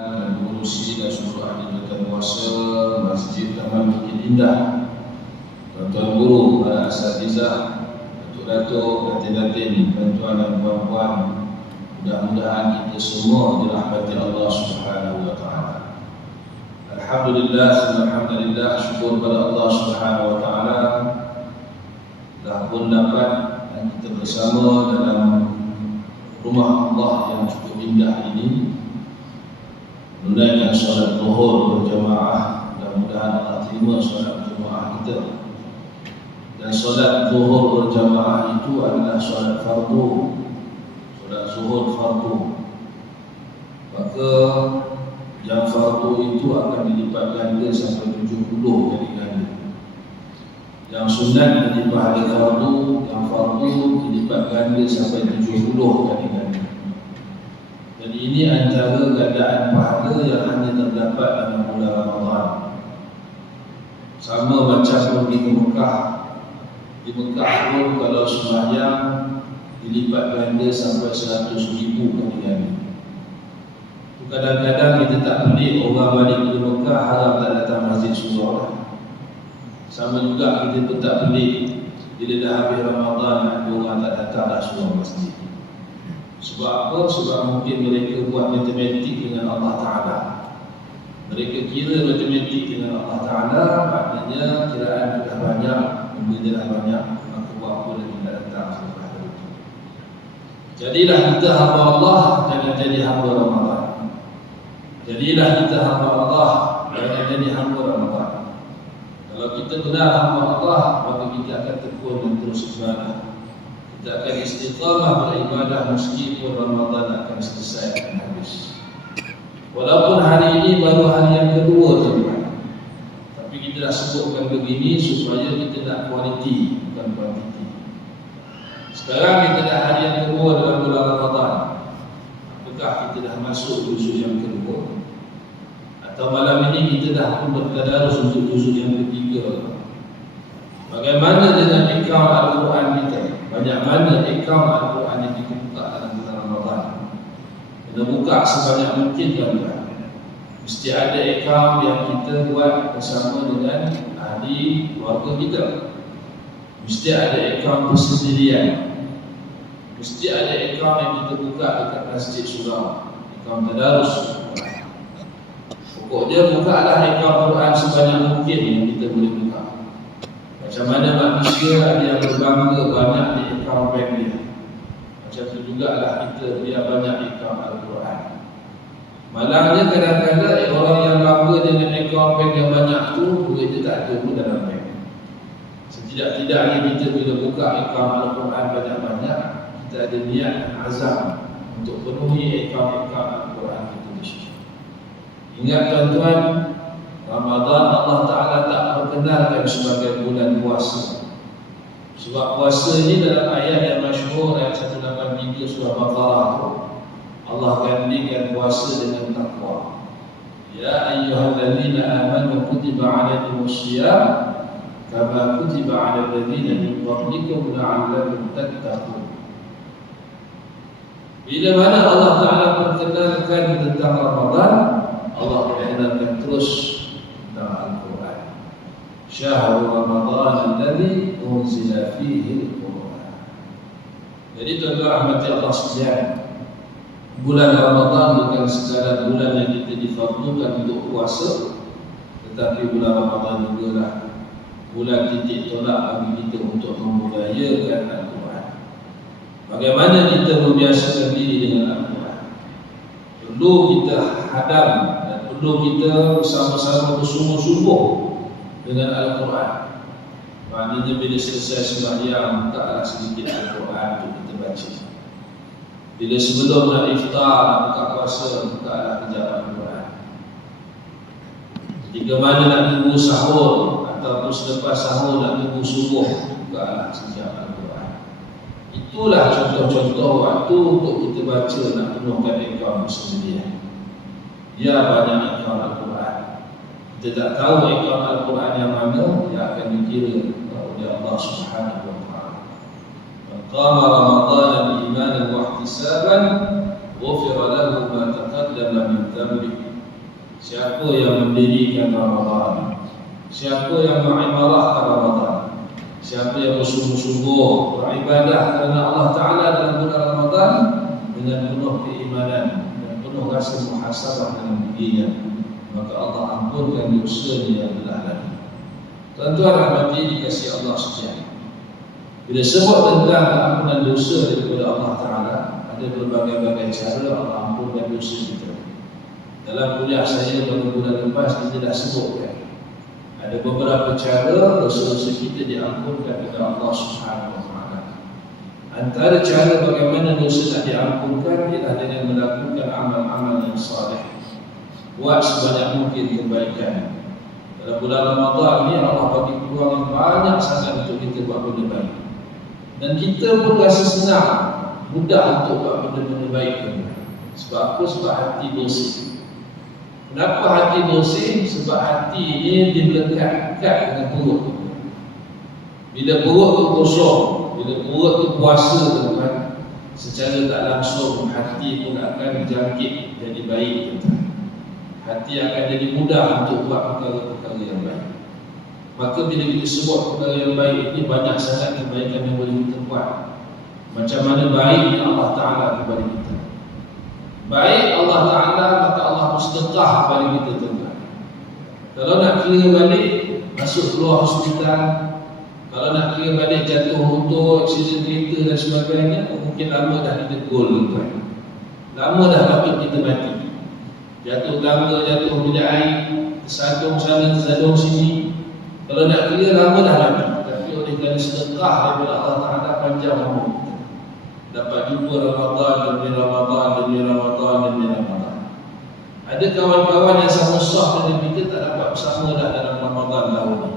dan mengurusi dan seluruh ahli jalan kuasa Masjid Taman Bukit Indah, tuan-tuan guru, para asatizah, datuk-datuk, datin-datin, tuan-tuan dan puan-puan, mudah-mudahan kita semua dirahmati Allah Subhanahu wa taala. Alhamdulillah, alhamdulillah, syukur pada Allah Subhanahu wa taala dah pun dapat kita bersama dalam rumah Allah yang cukup indah ini menunaikan solat zuhur berjamaah. Mudah-mudahan Allah terima solat berjamaah kita. Dan solat zuhur berjamaah itu adalah solat fardu, solat zuhur fardu. Maka yang fardu itu akan dilipat ganda sampai 70 kali ganda. Yang sunat dilipat hari fardu, yang fardu dilipat ganda sampai 70 kali ganda. Jadi ini antara gandaan pahala yang hanya terdapat dalam bulan Ramadan. Sama macam pergi ke Mekah. Di Mekah pun kalau sembahyang dilipat ganda sampai 100,000 kali ganda. Kadang-kadang kita tak pelik orang balik ke Mekah harap tak datang masjid surau. Sama juga kita pun tak pelik bila dah habis Ramadan ada orang tak datang dah surau masjid. Sebab apa? Sebab mungkin mereka buat matematik dengan Allah Ta'ala. Mereka kira matematik dengan Allah Ta'ala, maknanya kiraan sudah banyak, benda dah banyak, maka buat apa lagi tak datang selepas itu. Jadilah kita hamba Allah, jangan jadi hamba Ramadan. Jadilah kita hamba Allah, jangan jadi hamba Ramadan. Kalau kita benar hamba Allah, maka kita akan tekun dan terus ibadah. Kita akan istiqamah beribadah meskipun Ramadan akan selesai, akan habis. Walaupun hari ini baru hari yang kedua tuan-tuan, tapi kita dah sebutkan begini supaya kita nak kualiti bukan kuantiti. Sekarang kita dah hari yang kedua dalam bulan Ramadan. Apakah kita dah masuk juzuk yang kedua? Atau malam ini kita dah pun bertadarus untuk juzuk yang ketiga? Bagaimana dengan akaun Al-Quran kita? Banyak mana akaun Al-Quran yang kita buka dalam bulan Ramadan? Kita buka sebanyak mungkin tuan-tuan. Mesti ada akaun yang kita buat bersama dengan ahli keluarga kita. Mesti ada akaun persendirian. Mesti ada akaun yang kita buka dekat masjid surau, akaun tadarus. Pokoknya bukalah akaun Quran sebanyak mungkin yang kita boleh buka. Macam mana manusia ada yang berbangga banyak di akaun bank dia, macam tu jugalah kita biar banyak akaun Al-Quran. Malangnya kadang-kadang orang yang bangga dengan akaun bank yang banyak tu, duit dia tak ada pun dalam bank. Setidak-tidaknya kita bila buka akaun Al-Quran banyak-banyak, kita ada niat dan azam untuk penuhi akaun-akaun Al-Quran kita di situ. Ingat tuan-tuan, Ramadan Allah Ta'ala tak perkenalkan sebagai bulan puasa. Sebab puasa ini dalam ayat yang masyhur, ayat 183 surah Baqarah tu, Allah gandingkan puasa dengan takwa. Ya ayyuhalladzina amanu kutiba alaikumus shiyam kama kutiba alal ladzina min qablikum la'allakum tattaqun. Bila mana Allah Ta'ala perkenalkan tentang Ramadan, Allah perkenalkan terus tentang Al-Quran. Syahrul Ramadan alladzi unzila fihi Al-Quran. Jadi tuan-tuan rahmati Allah sekalian, bulan Ramadan bukan sekadar bulan yang kita difardukan untuk puasa, tetapi bulan Ramadan juga lah bulan titik tolak bagi kita untuk membudayakan Al-Quran. Bagaimana kita membiasakan diri dengan Al-Quran? Perlu kita hadam dan perlu kita bersama-sama bersungguh-sungguh dengan Al-Quran. Maknanya bila selesai sembahyang, bukalah sedikit Al-Quran untuk kita baca. Bila sebelum nak iftar, buka puasa, bukalah kejap Al-Quran. Jika mana nak tunggu sahur ataupun selepas sahur nak tunggu subuh, bukalah sekejap Al-Quran. Itulah contoh-contoh waktu untuk kita baca nak penuhkan akaun sendirian. Ya, banyak akaun Al-Quran. Kita tak tahu akaun Al-Quran yang mana yang akan dikira oleh Allah Subhanahu wa taala. Qama Ramadan imanan wa ihtisaban ghufira lahu ma taqaddama min dhanbihi siapa yang mendirikan Ramadan, siapa yang mengimarahkan Ramadan, siapa yang bersungguh-sungguh beribadah kerana Allah Ta'ala dalam bulan Ramadan dengan penuh keimanan dan penuh rasa muhasabah dalam dirinya, maka Allah ampunkan dosanya yang telah lalu. Tuan-tuan rahmati dikasihi Allah sekalian, bila sebut tentang ampunan dosa daripada Allah Ta'ala, ada berbagai-bagai cara Allah ampunkan dosa kita. Dalam kuliah saya pada bulan lepas kita dah sebutkan ada beberapa cara dosa-dosa kita diampunkan oleh Allah Subhanahu Wa Taala. Antara cara bagaimana dosa tak diampunkan ialah dengan melakukan amal-amal yang saleh. Buat sebanyak mungkin kebaikan. Dalam bulan Ramadan ni Allah bagi peluang yang banyak sangat untuk kita buat benda baik. Dan kita pun rasa senang, mudah untuk buat benda-benda baik. Sebab apa? Sebab hati bersih. Kenapa hati bersih? Sebab hati ini dimelekat dengan perut. Bila perut tu kosong, bila perut tu puasa, tuan, secara tak langsung hati pun akan jangkit jadi baik, tuan. Hati akan jadi mudah untuk buat perkara-perkara yang baik. Maka bila kita sebut perkara yang baik ini, banyak sangat kebaikan yang boleh kita buat. Macam mana baiknya Allah Ta'ala kepada kita. Baik Allah Ta'ala, maka Allah bersedekah kepada kita, tuan. Kalau nak kira balik, masuk keluar hospital, kalau nak kira balik jatuh motor, aksiden kereta dan sebagainya, mungkin lama dah kita gol, tuan. Lama dah patut kita mati. Jatuh tangga, jatuh bilik air, tersadung sana, tersadung sini. Kalau nak kira lama dah mati. Tapi oleh kerana sedekah daripada Allah Ta'ala, panjang umur. Dapat jumpa Ramadan demi Ramadan demi Ramadan demi Ramadan. Ada kawan-kawan yang sama sah dengan kita tak dapat bersama dah dalam Ramadan tahun ini.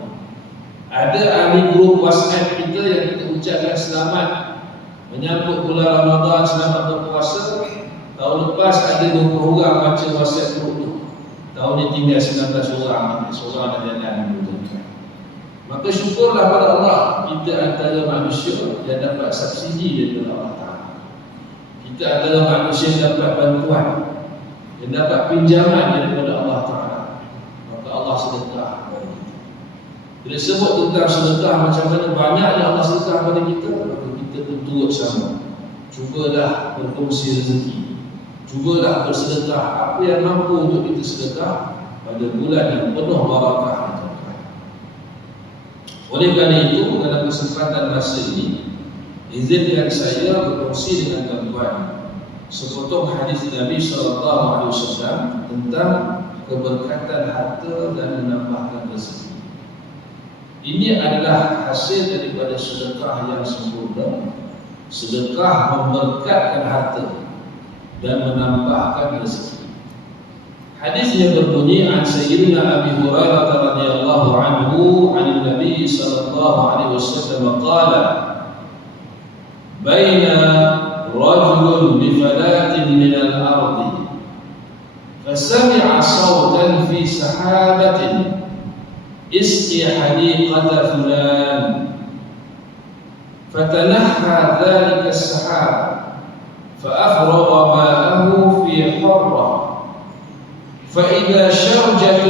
Ada ahli grup WhatsApp kita yang kita ucapkan selamat menyambut bulan Ramadan, selamat berpuasa. Tahun lepas ada 20 orang baca WhatsApp grup tu. Tahun ni tinggal 19 orang, seorang dah jalan dulu. Maka syukurlah pada Allah, kita antara manusia yang dapat subsidi daripada Allah Ta'ala. Kita antara manusia yang dapat bantuan, yang dapat pinjaman daripada Allah Ta'ala. Maka Allah sedekah kepada kita. Bila sebut tentang sedekah, macam mana banyaknya Allah sedekah kepada kita, maka kita pun turut sama. Cubalah berkongsi rezeki, cubalah bersedekah apa yang mampu untuk kita sedekah pada bulan yang penuh barakah. Oleh kerana itu, dalam kesempatan masa ini, izinkan saya berkongsi dengan tuan-tuan sepotong hadis Nabi SAW tentang keberkatan harta dan menambahkan rezeki. Ini adalah hasil daripada sedekah yang sempurna, sedekah memberkatkan harta dan menambahkan rezeki. Hadis yang berbunyi an Sayyidina Abi Hurairah radhiyallahu anhu an Nabi sallallahu alaihi wasallam qala baina rajulun bi falatin min al-ard fasami'a sawtan fi sahabatin isqi hadiqata fulan fatanahha dhalika as-sahab fa'afraga ma'ahu fi hurrah فإذا شرجة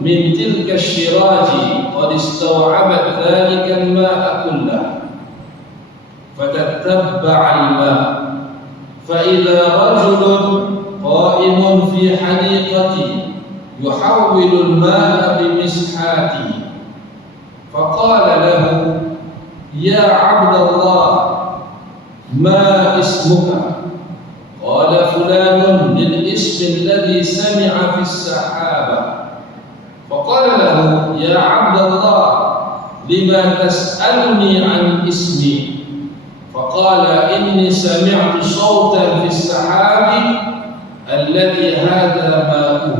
من تلك الشراج قد استوعبت ذلك الماء كله فتتبع الماء فإذا رجل قائم في حديقته يحول الماء بمسحاته فقال له يا عبد الله ما اسمك؟ قال فلان للاسم الذي سمع في السحابة فقال له يا عبد الله لما تسألني عن اسمي؟ فقال إني سمعت صوتا في السحاب الذي هذا ماؤه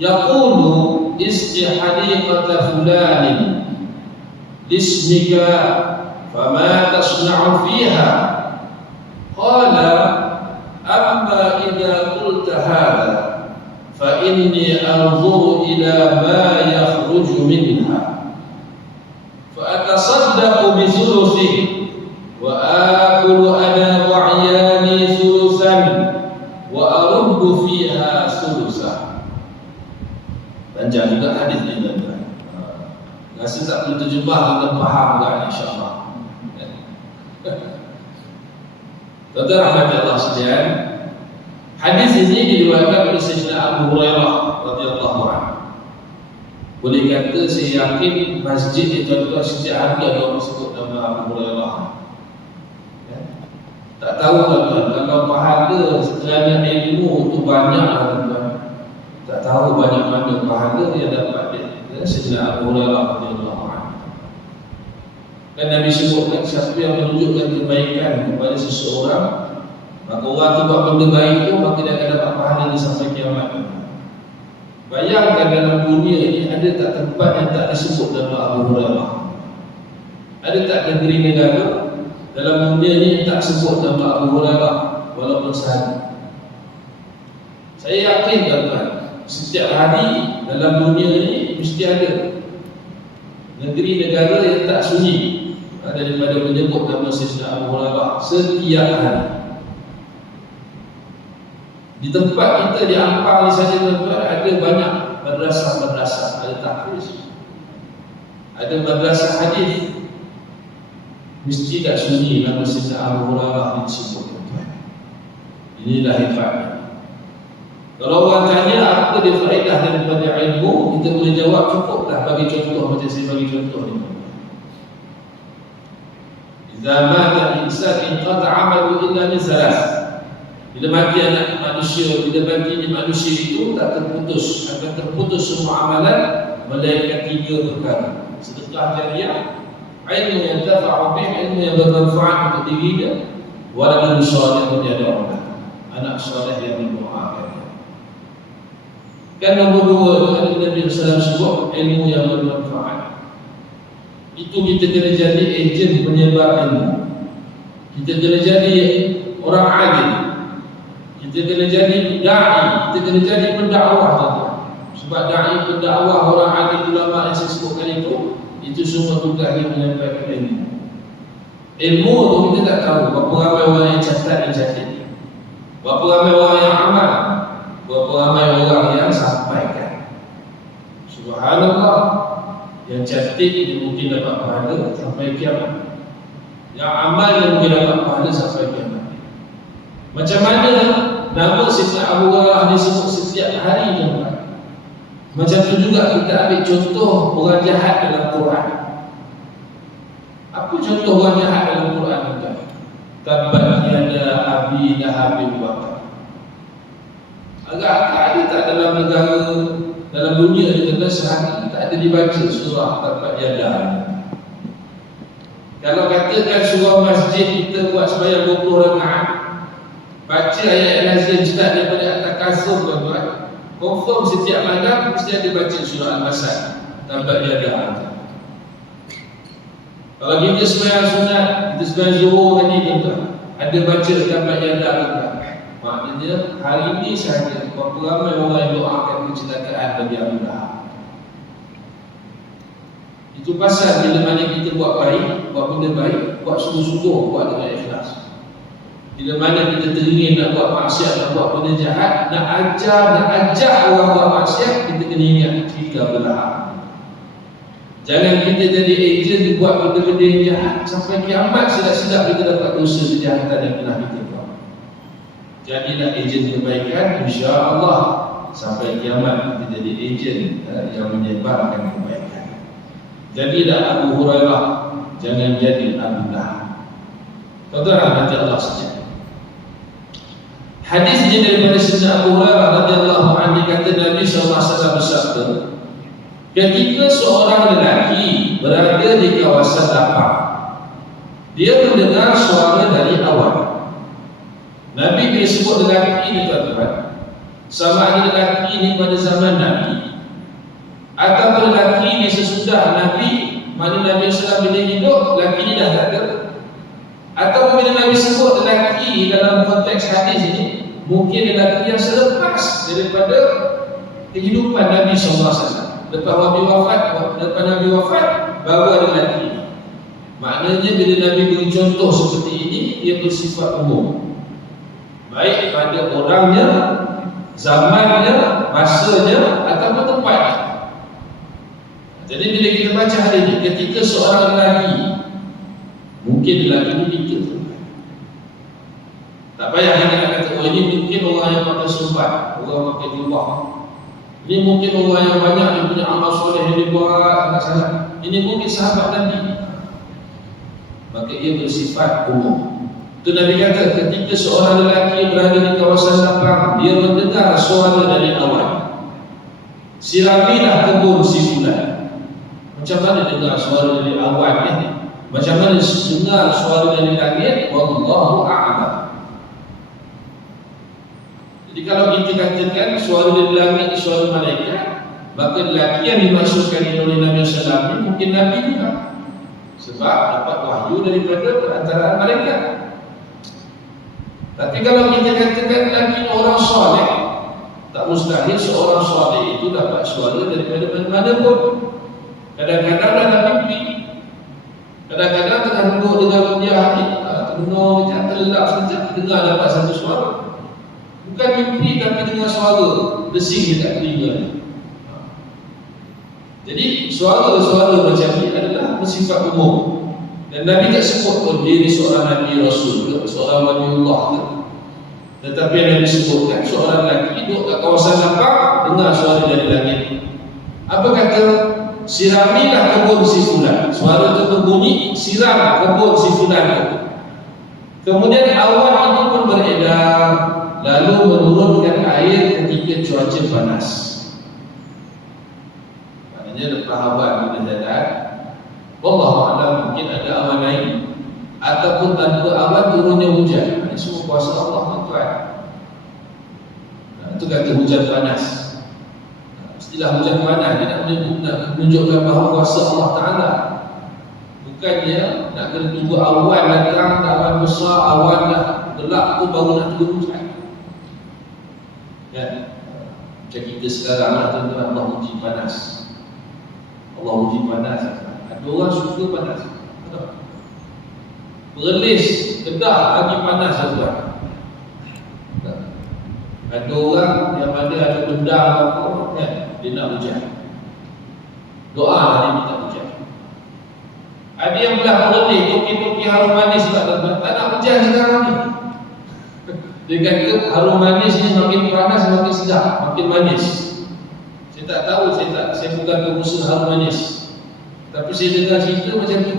يقول اسق حديقة فلان لاسمك فما تصنع فيها؟ قال أما إذا قلت هذا فإني أنظر إلى ما يخرج منها فأتصدق بثلثه وآكل أنا وعيالي ثلثا وأرد فيها ثلثا tak perlu terjemah, tuan faham kan insya-Allah. Tuan-tuan rahmat Allah sekalian, hadis ini diriwayatkan oleh Sayyidina Abu Hurairah radhiyallahu anhu. Boleh kata saya yakin masjid itu tuan-tuan setiap hari ada orang sebut nama Abu Hurairah. Ya. Tak tahu tuan-tuan, kalau pahala kerana ilmu itu banyak tuan-tuan. Tak tahu banyak mana pahala yang dapat dia. Sayyidina Abu Hurairah radhiyallahu anhu. Dan Nabi sebutkan siapa yang menunjukkan kebaikan kepada seseorang, maka orang tu buat benda baik tu, maka dia akan dapat pahala ni sampai kiamat. Bayangkan dalam dunia ini ada tak tempat yang tak disebut nama Abu Hurairah? Ada tak negeri negara dalam dunia ini yang tak sebut nama Abu Hurairah walaupun sehari? Saya yakin tuan-tuan, setiap hari dalam dunia ini mesti ada negeri negara yang tak sunyi daripada menyebut nama Sayyidina Abu Hurairah setiap hari. Di tempat kita di Ampang ni saja tuan-tuan, ada banyak madrasah-madrasah, ada tahfiz, ada madrasah hadis. Mesti tak sunyi nama Sayyidina Abu Hurairah disebut tuan-tuan. Inilah hebatnya. Kalau orang tanya apa dia faedah daripada ilmu, kita boleh jawab cukuplah bagi contoh macam saya bagi contoh ni. Idza mata al-insan inqata 'amalu illa min salas. Bila mati anak manusia, bila mati manusia itu tak terputus, akan terputus semua amalan melainkan 3 perkara. Sedekah jariah, ilmu yang tafa'u bih, ilmu yang bermanfaat untuk dirinya, waladun salih yang yad'u lahu, anak saleh yang mendoakan. Kan nombor 2 itu Nabi SAW sebut ilmu yang bermanfaat. Itu kita kena jadi ejen penyebar ilmu. Kita kena jadi orang alim. Kita kena jadi da'i. Kita kena jadi pendakwah tuan-tuan. Sebab da'i, pendakwah, orang alim, ulama yang saya sebutkan itu semua tugas dia menyampaikan ilmu. Ilmu tu kita tak tahu berapa ramai orang yang catat dan catat, berapa ramai orang yang amal, berapa ramai orang yang sampaikan. Subhanallah, yang catat dia mungkin dapat pahala sampai kiamat, yang amal dia mungkin dapat pahala sampai kiamat. Macam mana nama Sayyidina Abu Hurairah disebut setiap hari tuan-tuan? Macam tu juga kita ambil contoh orang jahat dalam Quran. Apa contoh orang jahat dalam Quran tuan-tuan? Tabbat yada abi lahabin wa tab. Agak ada tak dalam negara, dalam dunia ni tuan-tuan, sehari tak ada dibaca surah Tabbat yada. Kalau katakan surah masjid kita buat sembahyang 20 rakaat, baca ayat Al-Azim start daripada At-Takasur tuan-tuan, confirm setiap malam mesti ada baca surah Al-Masad, Tabbat yada. Kalau kita sembahyang sunat, kita sembahyang zuhur tadi tuan-tuan, ada baca Tabbat yada tuan-tuan. Maknanya hari ini sahaja berapa ramai orang yang doakan kecelakaan bagi Abu Lahab. Itu pasal bila mana kita buat baik, buat benda baik, buat sungguh-sungguh, buat dengan ikhlas. Bila mana kita teringin nak buat maksiat, nak buat benda jahat, nak ajak orang buat maksiat, kita kena ingat cerita Abu Lahab. Jangan kita jadi ejen buat benda-benda yang jahat sampai kiamat, sedap-sedap kita dapat dosa kejahatan yang pernah kita buat. Jadilah ejen kebaikan, insya-Allah sampai kiamat kita jadi ejen yang menyebarkan kebaikan. Jadilah Abu Hurairah, jangan jadi Abu Lahab. Tuan-tuan rahmati Allah sekalian. Hadis ini daripada Sayyidina Abu Hurairah radhiyallahu anhu, kata Nabi SAW bersabda, ketika seorang lelaki berada di kawasan lapang, dia mendengar suara dari awan. Nabi bila sebut lelaki ini tuan-tuan, sama ada lelaki ini pada zaman Nabi atau lelaki ini sesudah Nabi, mana Nabi SAW bila hidup, lelaki ini dah tak ada, atau bila Nabi sebut lelaki dalam konteks hadis ini, mungkin lelaki yang selepas daripada kehidupan Nabi SAW. Lepas Nabi wafat, baru ada lelaki. Maknanya bila Nabi beri contoh seperti ini, ia bersifat umum, baik pada orangnya, zamannya, masanya ataupun tempatnya. Jadi bila kita baca hari ini, ketika seorang lelaki, mungkin lelaki ini pikir, tak payah kita kata, oh ini mungkin orang yang pakai sumbat, orang pakai jubah. Ini mungkin orang yang banyak yang punya amal soleh yang dibuat, ini mungkin sahabat Nabi. Maka ia bersifat umum. Itu Nabi kata, ketika seorang lelaki berada di kawasan lapang, dia mendengar suara dari awan. Siramilah kebun si fulan. Macam mana dengar suara dari awan ni? Macam mana dengar suara dari langit? Wallahu a'lam. Jadi kalau kita katakan suara dari langit, suara malaikat, maka lelaki yang dimaksudkan oleh Nabi SAW ini mungkin Nabi juga. Sebab dapat wahyu daripada perantaraan malaikat. Tapi kalau kita katakan lelaki orang soleh, tak mustahil seorang soleh itu dapat suara daripada mana pun. Kadang-kadang dalam mimpi, kadang-kadang tengah duduk dengan dia hari, terbenung macam terlelap sekejap, dengar dapat satu suara. Bukan mimpi tapi dengar suara desing dekat telinga. Jadi suara-suara macam ni adalah bersifat umum. Dan Nabi tak sebut pun dia ni seorang Nabi Rasul ke, seorang waliullah ke. Tetapi yang Nabi sebutkan, seorang lelaki duduk kat kawasan lapang, dengar suara dari langit. Apa kata? Siramilah kebun si fulan. Suara itu berbunyi, siram kebun si fulan. Kemudian awan itu pun beredar, lalu menurunkan air ketika cuaca panas. Maknanya lepas awan kita jalan, wallahu a'lam, mungkin ada awan lain ataupun tanpa awan turunnya hujan. Ini semua kuasa Allah tuan. Itu kata hujan panas. Istilah hujan panas dia nak menunjukkan bahawa kuasa Allah Ta'ala. Bukannya nak kena tunggu awan datang, awan besar, awan dah gelap tu baru nak turun hujan. Ya, macam kita sekarang lah tuan-tuan, Allah uji panas. Allah uji panas. Ada orang suka panas. Berlis, kedah lagi panas tuan. Ada orang yang ada benda apa kan, dia nak hujan. Doa lah dia minta hujan. Ada yang belah berlis, toki-toki harum manis tak nak hujan sekarang ni. Dia kata harum manis ni makin panas makin sedap, makin manis. Saya tak tahu, saya bukan pengusaha harum manis. Tapi saya dengar cerita macam tu.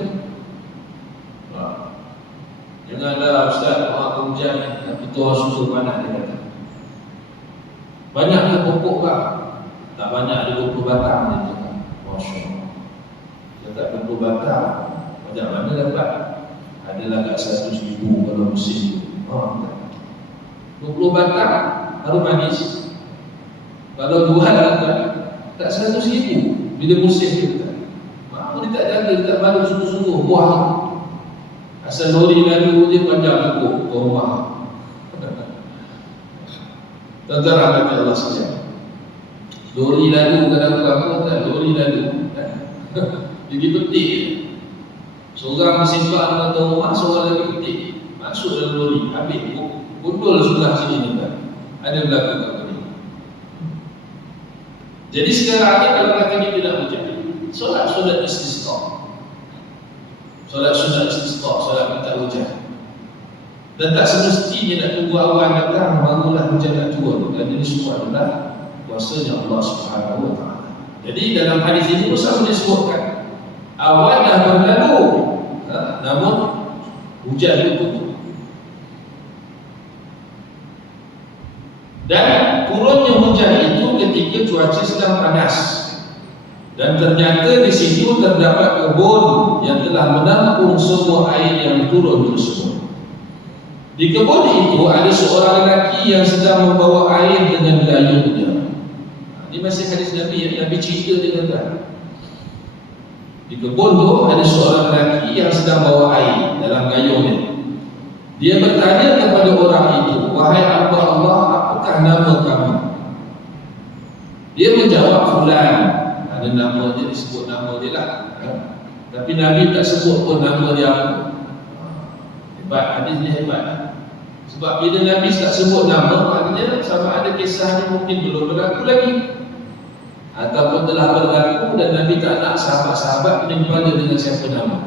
Janganlah Ustaz doa hujan, kita orang suka panas dia kata. Banyak ke pokok kah? Tak banyak, ada 20 batang dia kata. Masya Allah. Dia tak 20 batang, macam mana dapat? Adalah kat 100,000 kalau musim tu. 20 batang harum manis. Kalau jual tak 100,000 bila musim kita. Apa dia tak jaga, dia tak balik sungguh-sungguh buah. Asal lori lalu dia panjang pokok ke rumah. Tuan-tuan rahmat Allah sekalian. Lori lalu kadang-kadang kan, lori lalu. Jadi petik. Seorang bersimpak dengan tuan rumah, seorang lagi petik. Masuk dalam lori, habis gundul sebelah sini kan. Ada berlaku kat sini. Jadi sekarang ni kalau kata kita nak hujan, solat istisqa. Solat sunat istisqa, solat minta hujan. Dan tak semestinya nak tunggu awan datang barulah hujan nak turun. Dan ini semua adalah kuasanya Allah Subhanahu wa ta'ala. Jadi dalam hadis ini Rasul disebutkan awan dah berlalu, namun hujan itu turun. Dan turunnya hujan itu ketika cuaca sedang panas. Dan ternyata di situ terdapat kebun yang telah menampung semua air yang turun tersebut. Di kebun itu ada seorang lelaki yang sedang membawa air dengan gayungnya. Ini masih hadis Nabi yang Nabi cerita dengan tuan. Di kebun itu ada seorang lelaki yang sedang bawa air dalam gayungnya. Dia bertanya kepada orang itu, wahai hamba Allah, apakah nama kamu? Dia menjawab fulan. Ada nama dia, disebut nama dia lah. Tapi Nabi tak sebut pun nama dia. Hebat, hadis ni hebat. Sebab bila Nabi tak sebut nama, maknanya sama ada kisahnya mungkin belum berlaku lagi. ataupun telah berlaku dan Nabi tak nak sahabat-sahabat menimpa dia dengan siapa nama.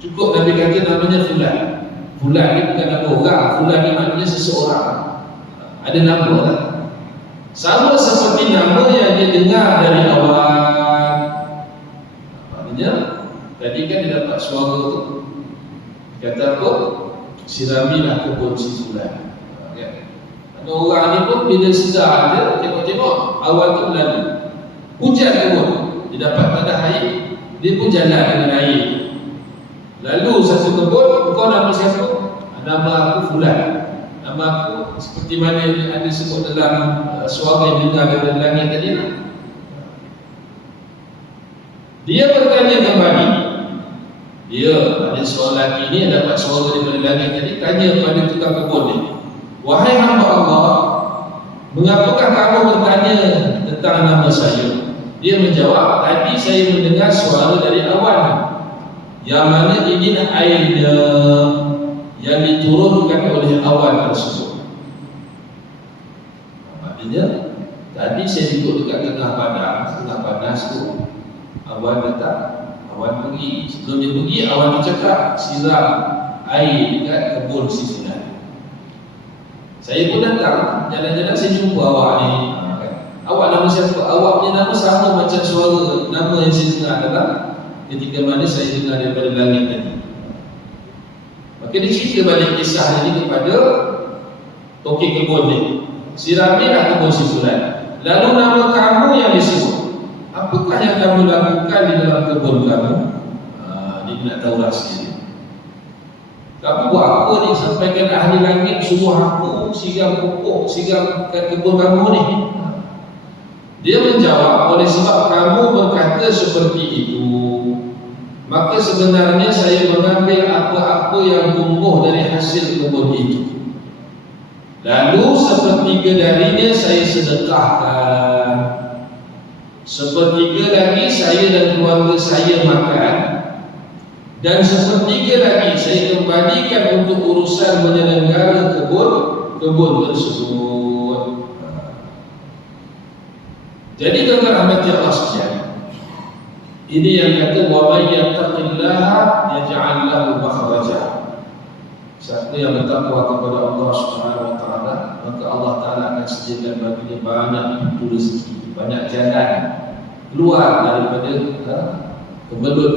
Cukup Nabi kata namanya Fulan. Fulan ni bukan nama orang, Fulan ni maknanya seseorang. Ada nama lah. Sama seperti nama yang dia dengar dari awal. Maknanya tadi kan dia dapat suara tu, kata apa? Siramilah kebun si Fulan. Orang ni pun bila sedar dia tengok-tengok awan tu berlalu, hujan turun, dia dapat tak ada air, dia pun jalan dengan air. Lalu satu kebun, kau nama siapa? Nama aku Fulan. Nama aku seperti mana ada sebut dalam suara yang dengar dari langit tadi lah. Dia bertanya kembali. Dia ada seorang lelaki ni yang dapat suara daripada langit tadi, tanya kepada tukang kebun ni, wahai hamba Allah, mengapakah kamu bertanya tentang nama saya? Dia menjawab, tadi saya mendengar suara dari awan, yang mana ini airnya yang diturunkan oleh awan tersebut. Maknanya tadi saya duduk dekat tengah panas tu, awan datang, awan pergi. Sebelum dia pergi, awan tu cakap, siram air dekat kebun si Fulan. Saya pun datang, jalan-jalan saya jumpa awak ni. Awak nama siapa? Awak punya nama sama macam suara nama yang saya dengar adalah ketika mana saya dengar daripada langit tadi. Maka dia cerita balik kisah ini kepada tokek kebun ni. Siramilah kebun si Fulan. Lalu nama kamu yang disebut, apakah yang kamu lakukan di dalam kebun kamu? Dia nak tahu rahsia dia. Kamu buat apa ni sampaikan ahli langit suruh aku siram pokok, siramkan kebun kamu ni? Dia menjawab, oleh sebab kamu berkata seperti itu, maka sebenarnya saya mengambil apa-apa yang tumbuh dari hasil kebun itu, lalu sepertiga darinya saya sedekahkan, sepertiga lagi saya dan keluarga saya makan, dan sepertiga lagi saya kembalikan untuk urusan menyelenggara kebun tersebut. Jadi tuan-tuan rahmati Allah sekalian, ini yang kata wa may yattaqillaha yaj'al lahu makhraja. Siapa yang bertakwa kepada Allah Subhanahu wa taala, maka Allah Taala akan sediakan baginya banyak pintu rezeki, banyak jalan keluar daripada kebelut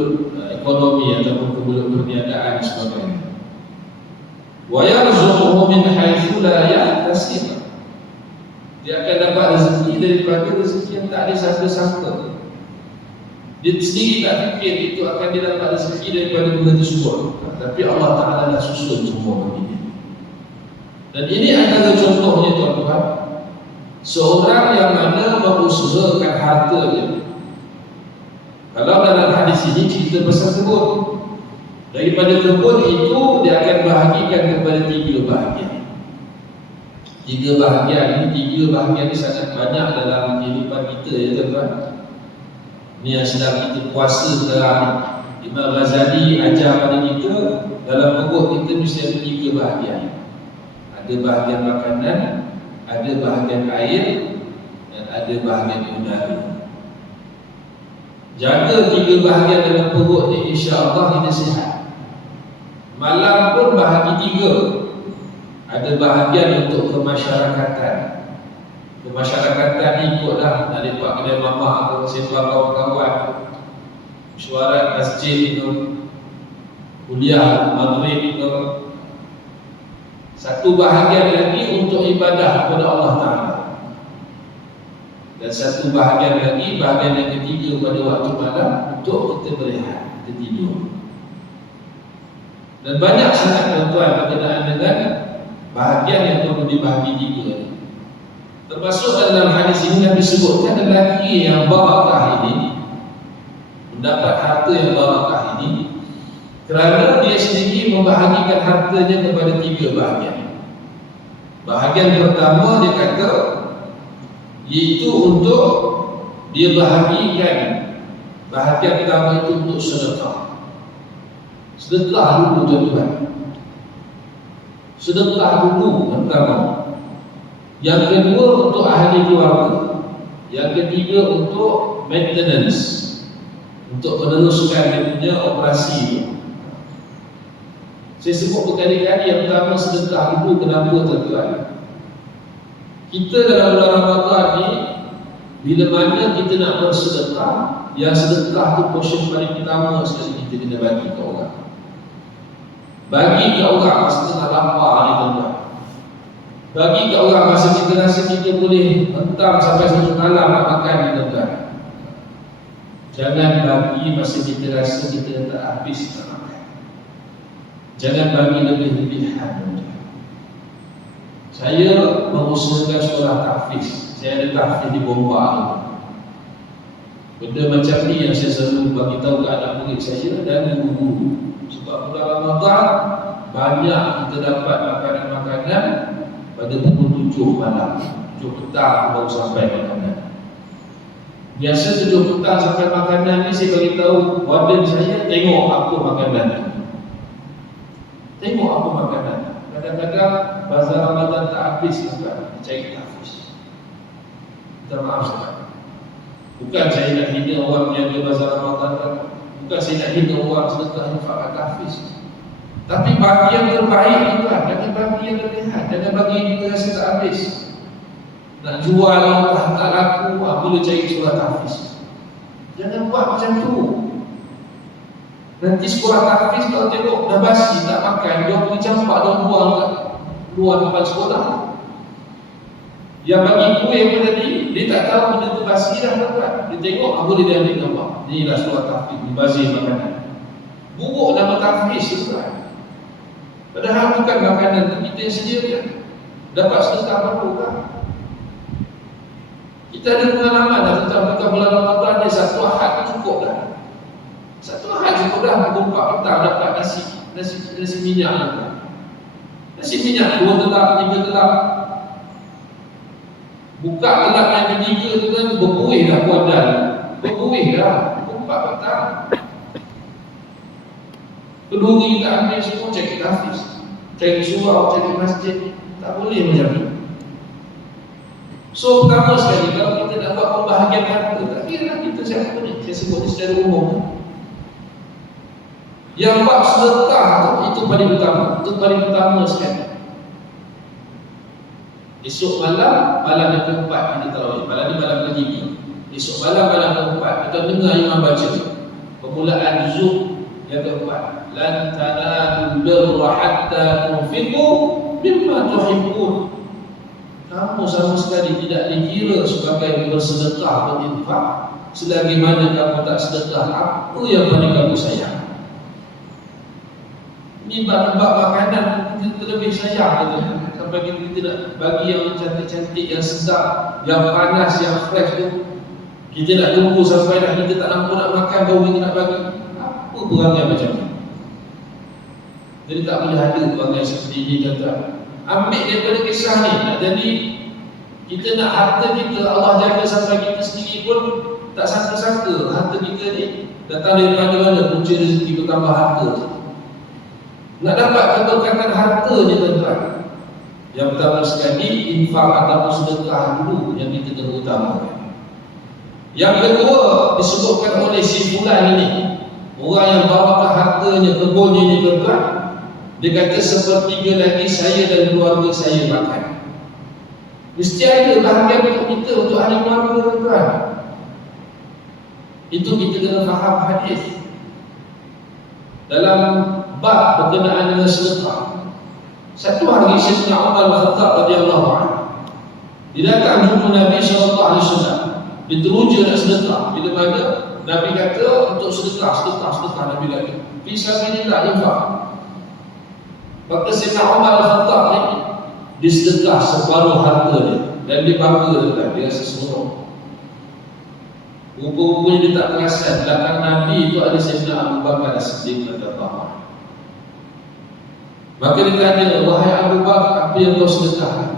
ekonomi ataupun kebelut perniagaan dan sebagainya. Wa yarzuquhu min haitsu la yahtasib. Dia akan dapat rezeki daripada rezeki yang tak ada sangka-sangka. Dia sendiri tak fikir itu akan dia dapat rezeki daripada benda tersebut, tapi Allah Ta'ala dah susun semua begini. Dan ini antara contohnya tuan-tuan, seorang yang mana mengusahakan hartanya. Kalau dalam hadis ini cerita pasal kebun, daripada kebun itu dia akan bahagikan kepada 3 bahagian. 3 bahagian ini sangat banyak dalam kehidupan kita ya tuan-tuan. Ini yang sedang kita puasa sekarang. Imam Ghazali ajar pada kita, dalam perut kita mesti ada 3 bahagian. Ada bahagian makanan, ada bahagian air, dan ada bahagian udara. Jaga 3 bahagian dalam perut ni, insya-Allah kita sihat. Malam pun bahagi 3. Ada bahagian untuk kemasyarakatan. Kemasyarakatan ni ikutlah nak lepak kedai mamak atau sembang kawan-kawan, mesyuarat masjid tu, kuliah maghrib tu. Satu bahagian lagi untuk ibadah kepada Allah Ta'ala, dan satu bahagian lagi, bahagian yang ketiga pada waktu malam untuk kita berehat, kita tidur. Dan banyak sangat tuan-tuan berkenaan dengan bahagian yang perlu dibahagi 3. Termasuk dalam hadis ini Nabi sebutkan lelaki yang barakah ini mendapat harta yang barakah ini kerana dia sendiri membahagikan hartanya kepada 3 bahagian. Bahagian pertama dia kata iaitu untuk dia bahagikan, bahagian pertama itu untuk sedekah. Sedekah dulu tuan-tuan. Sedekah dulu pertama. Yang kedua untuk ahli keluarga. Yang ketiga untuk maintenance, untuk meneruskan dia punya operasi itu. Saya sebut berkali-kali, yang pertama sedekah dulu. Kenapa tuan-tuan? Kita dalam bulan Ramadan ni, bila mana kita nak bersedekah, yang sedekah tu portion paling pertama sekali kita kena bagi ke orang. Bagi ke orang masa tengah lapar ni tuan-tuan. Bagi ke orang masa kita rasa kita boleh hentam sampai satu malam nak makan ni tuan-tuan. Jangan bagi masa kita rasa kita tak habis nak makan. Jangan bagi lebih-lebihan tuan-tuan. Saya mengusahakan sekolah tahfiz. Saya ada tahfiz di Bomba tu. Benda macam ni yang saya selalu bagi tahu ke anak murid saya dan guru. Sebab bulan Ramadan banyak kita dapat makanan-makanan pada pukul 7 malam, 7 petang baru sampai makanan. Biasa 7 petang sampai makanan ni saya bagi tahu warden saya, tengok apa makanan tu. Tengok apa makanan. Kadang-kadang bazar Ramadan tak habis tuan, cari tahfiz. Minta maaf sekali. Bukan saya nak hina orang yang ada bazar Ramadan, bukan saya nak hina orang sedekah infak kat tahfiz. Tapi bagi yang terbaik tuan, jangan bagi yang lebihan, jangan bagi yang kita rasa tak habis. Nak jual tak laku, boleh cari sekolah tahfiz. Jangan buat macam tu. Nanti sekolah tahfiz kalau tengok dah basi tak makan, dia boleh campak dia buang kat luar depan sekolah. Yang bagi kuih pun tadi, dia tak tahu benda tu basi dah tuan. Dia tengok, boleh dia ambil gambar. Inilah sekolah tahfiz, dibazir makanan. Buruk nama tahfiz tuan. Padahal bukan makanan tu kita yang sediakan. Dapat sedekah berapa kan? Kita ada pengalaman dah tentang bulan Ramadan ni, satu ahad tu cukup dah. Satu ahad cukup dah, pukul 4 petang dapat nasi minyak lah. Nasi minyak 2 telap, 3 telap. Buka telap yang ketiga tu kan berbuih dah kuadal. Berbuih dah, pukul 4 petang. Kedua kita ambil semua cari tahfiz, cari surau, cari masjid. Tak boleh macam ni. So pertama sekali, kalau kita nak buat pembahagian harta, tak kira kita siapa ni, saya sebut ni secara umum. Yang bab sedekah tu, itu paling utama. Itu paling utama sekali. Esok malam yang keempat kita tarawih. Malam ni malam ketiga. Esok malam keempat kita dengar imam baca permulaan Zuh yang keempat. Lan tanalul birra hatta tunfiqu mimma tuhibbun. Kamu sama sekali tidak dikira sebagai bersedekah, berinfak, selagi mana kamu tak sedekah apa yang paling kamu sayang. Ini bab makanan kita lebih sayang betul. Sampai kita tidak bagi yang cantik-cantik, yang sedap, yang panas, yang fresh tu. Kita nak tunggu sampai dah kita tak mampu nak makan baru kita nak bagi. Apa perangai macam ni? Jadi tak boleh ada perangai seperti ini tuan-tuan. Ambil daripada kisah ni. Jadi kita nak harta kita Allah jaga sampai kita sendiri pun tak sangka-sangka harta kita ni datang dari mana-mana punca rezeki bertambah harta. Nak dapat keberkatan harta ni tuan-tuan, yang pertama sekali infak ataupun sedekah dulu yang kita kena utamakan. Yang kedua disebutkan oleh si fulan ini, orang yang bawa hartanya, kebunnya ni tuan-tuan, dia kata sepertiga lagi saya dan keluarga saya makan. Mesti ada bahagian untuk kita, untuk ahli keluarga tuan-tuan. Itu kita kena faham hadis. Dalam bab berkenaan dengan sedekah, satu hari Sayyidina Umar bin Khattab radhiyallahu anhu, dia datang jumpa Nabi SAW. Dia teruja nak sedekah. Bila mana Nabi kata untuk sedekah, Nabi kata fisabilillah, infak. Maka Sayyidina Umar bin Khattab ni disedekah separuh harta dia, dan dia bangga dengan dia rasa seronok. Rupa-rupanya dia tak perasan belakang Nabi itu ada Sayyidina Abu Bakar As-Siddiq radhiyallahu anhu. Maka dia tanya, wahai Abu Bakar, apa yang kau sedekah?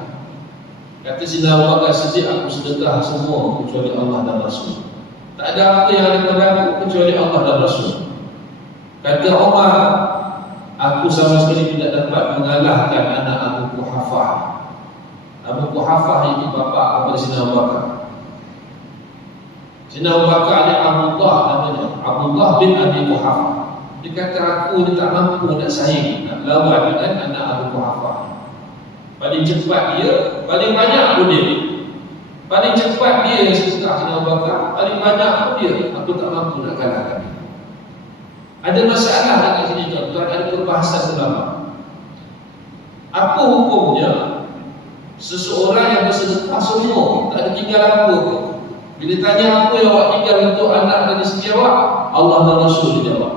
Kata Sayyidina Abu Bakar As-Siddiq, aku sedekah semua kecuali Allah dan Rasul. Tak ada apa yang ada pada aku kecuali Allah dan Rasul. Kata Umar, aku sama sekali tidak dapat mengalahkan anak Abu Quhafah. Abu Quhafah itu bapa kepada Sayyidina Abu Bakar. Sayyidina Abu Bakar ni Abdullah namanya, Abdullah bin Abi Quhafah. Dia kata aku ni tak mampu nak saing, nak lawan dengan anak Abu Quhafah. Paling cepat dia, paling banyak pun dia. Paling cepat dia yang sedekah Sayyidina Abu Bakar, paling banyak pun dia. Aku tak mampu nak kalahkan dia. Ada masalah dekat sini tuan-tuan, ada perbahasan ulama. Apa hukumnya seseorang yang bersedekah semua, tak ada tinggal apa pun? Bila tanya apa yang awak tinggal untuk anak dan isteri awak, Allah dan Rasul dia jawab.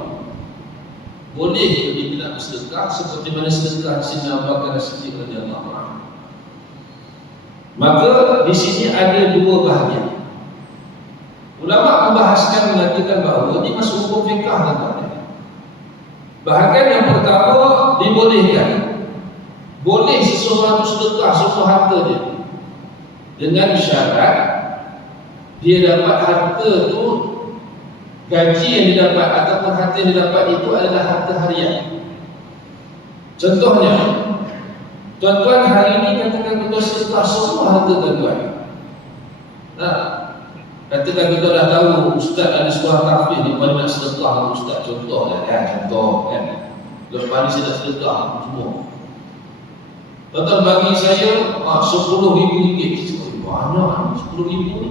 Boleh ke dia nak bersedekah seperti mana sedekah Sayyidina Abu Bakar As-Siddiq radhiyallahu anhu? Maka di sini ada dua bahagian. Ulama membahaskan mengatakan bahawa ini masuk hukum fiqah tuan-tuan. Bahagian yang pertama dibolehkan. Boleh seseorang itu sedekah semua harta dia, dengan syarat dia dapat harta tu, gaji yang dia dapat ataupun harta yang dia dapat itu adalah harta harian. Contohnya, tuan-tuan hari ini katakan kita sedekah semua harta tuan-tuan. Katakan kita dah tahu ustaz ada sekolah tahfiz ni, mana nak sedekah ustaz, contohlah contoh kan. Lepas ni saya nak sedekah semua. Tuan-tuan bagi saya RM10,000. Banyak RM10,000 ni.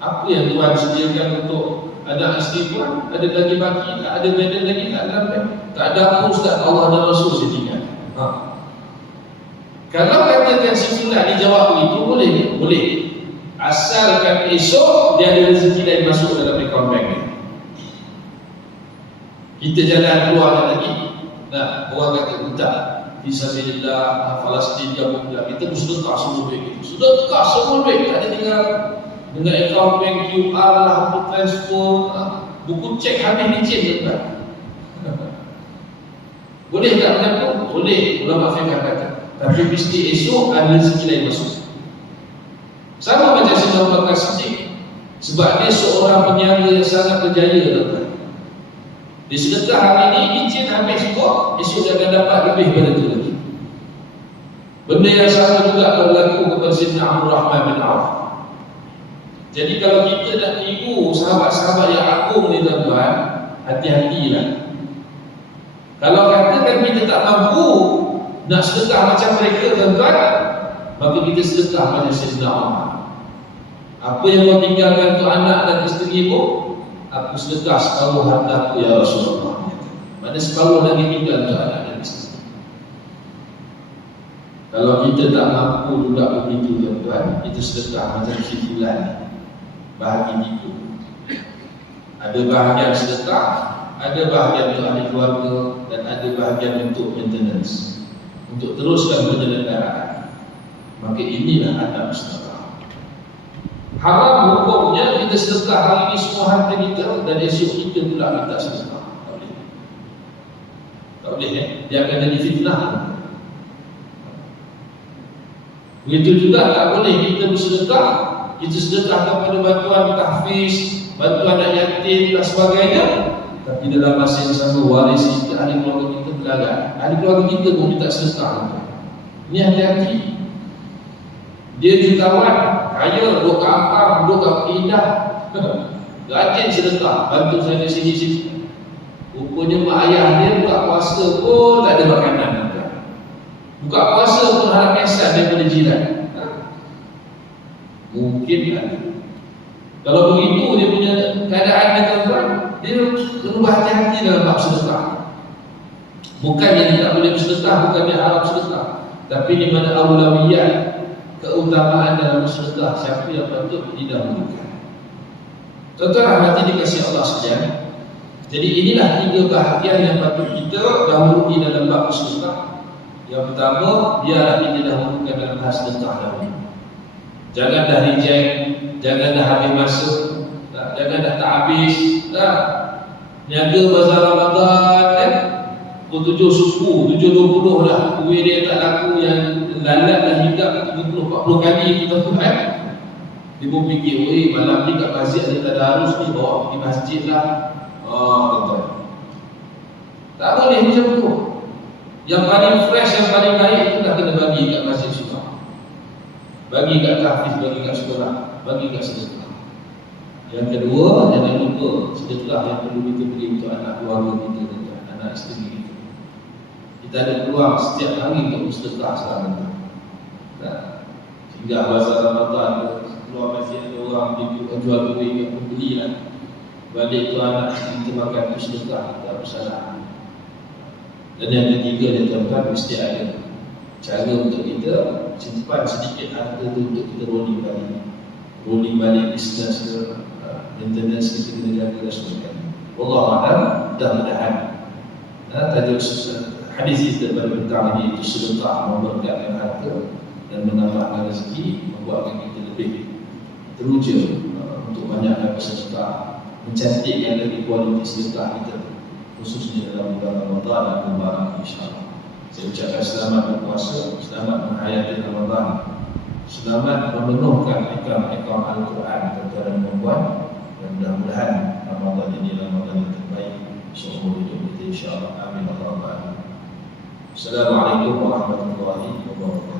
Apa yang Tuhan sediakan untuk anak isteri Tuhan? Ada lagi bagi, tak ada beda lagi, tak ada beda. Tak ada apa ustaz, Allah dan Rasul saya tinggal. Kalau katakan sesudah dijawab begitu, boleh ke? Boleh. Asalkan esok dia ada rezeki lain masuk dalam akaun bank ni. Kita jalan keluar lagi. Nah, orang kata tak, fisabilillah, Palestin dia pun bilang kita bersedekah semua duit itu. Sedekah semua duit, tak ada tinggal dengan akaun bank QR lah, untuk transfer, buku cek habis licin tak? Boleh tak macam tu? Boleh, ulama fiqh kata. Tapi mesti esok ada rezeki lain masuk. Sama macam Sayyidina Abu Bakar Siddiq, sebab dia seorang peniaga yang sangat berjaya tuan-tuan. Dia sedekah hari ini, licin habis semua, esok dia akan dapat lebih pada itu lagi. Benda yang sama juga berlaku kepada Sayyidina Abdul Rahman bin Auf. Jadi kalau kita nak tiru sahabat-sahabat yang agung ni tuan-tuan, hati-hatilah. Kalau katakan kita tak mampu nak sedekah macam mereka tuan-tuan, maka kita sedekah pada Sayyidina Umar. Apa yang kau tinggalkan untuk anak dan isterimu, aku sedekah separuh harta aku ya Rasulullah. Mana separuh lagi tinggal untuk anak dan isteri. Kalau kita tak mampu juga begitu tuan-tuan, kita sedekah macam si fulan, bahagi itu. Ada bahagian sedekah, ada bahagian untuk ahli keluarga, dan ada bahagian untuk maintenance, untuk teruskan penyelenggaraan. Maka inilah adab sedekah. Haram hukumnya kita sedekah hari ini semua harta kita, dan esok kita pula minta sedekah. Tak boleh. Tak boleh dia akan jadi fitnah. Begitu juga tak boleh kita bersedekah, kita sedekah kepada bantuan tahfiz, bantuan anak yatim dan sebagainya, tapi dalam masa yang sama waris kita, ahli keluarga kita berlaga. Ahli keluarga kita pun minta sedekah. Ini hati-hati. Dia jutawan, kaya, duduk kat Ampang, duduk kat Indah, rajin sedekah, bantu saya sini-sini. Rupanya mak ayah dia buka puasa pun tak ada makanan. Buka puasa pun harap kesan daripada jiran. Mungkin ada. Kalau begitu dia punya keadaan dia tuan-tuan, dia perlu berhati-hati dalam bab sedekah. Bukannya dia tak boleh bersedekah, bukannya haram sedekah, tapi di mana aulawiyat, keutamaan dalam sedekah, siapa yang patut didahulukan. Tuan-tuan rahmati dikasihi Allah sekalian. Jadi inilah tiga bahagian yang patut kita dahului dalam bab sedekah. Yang pertama, biarlah kita dahulukan dalam hal sedekah dahulu. Jangan dah reject, jangan dah habis masa, jangan dah tak habis. Niaga bazar Ramadan kan, pukul 7 suku, 7.20 dah, kuih dia tak laku, yang lalat dah hingga 30-40 kali kita tuhan. Dia pun fikir, malam ni kat masjid ada tadarus ni, bawa pergi masjid lah. Betul. Tak boleh macam tu. Yang paling fresh, yang paling baik itu dah kena bagi kat masjid semua. Bagi kat tahfiz, bagi kat sekolah, bagi kat sedekah. Yang kedua, jangan lupa sedekah yang perlu kita beri untuk anak keluarga kita dan anak isteri kita. Kita ada peluang setiap hari untuk bersedekah sekarang itu. Hingga bahasa Ramadan, keluar masjid ada orang jual kuih, beli lah. Balik tu anak kita makan tu sedekah, tak bersalah. Dan yang ketiga dia tuan-tuan, mesti ada cara untuk kita simpan sedikit harta tu untuk kita rolling balik bisnes ke, maintenance kita kena jaga dan sebagainya. Wallahualam, mudah-mudahan tajuk hadis kita pada petang ini itu sedekah memberkatkan harta dan menambahkan rezeki, membuatkan kita lebih teruja untuk banyakkan bersedekah, mencantikkan lagi kualiti sedekah kita, khususnya dalam bulan Ramadan dan Mubarak insya-Allah. Saya ucapkan selamat berpuasa, selamat menghayati Ramadan, selamat memenuhkan ikram Al-Quran tuan-tuan dan puan, dan mudah-mudahan Ramadan ini Ramadan yang terbaik seumur hidup kita insya-Allah. Amin. Assalamualaikum warahmatullahi wabarakatuh.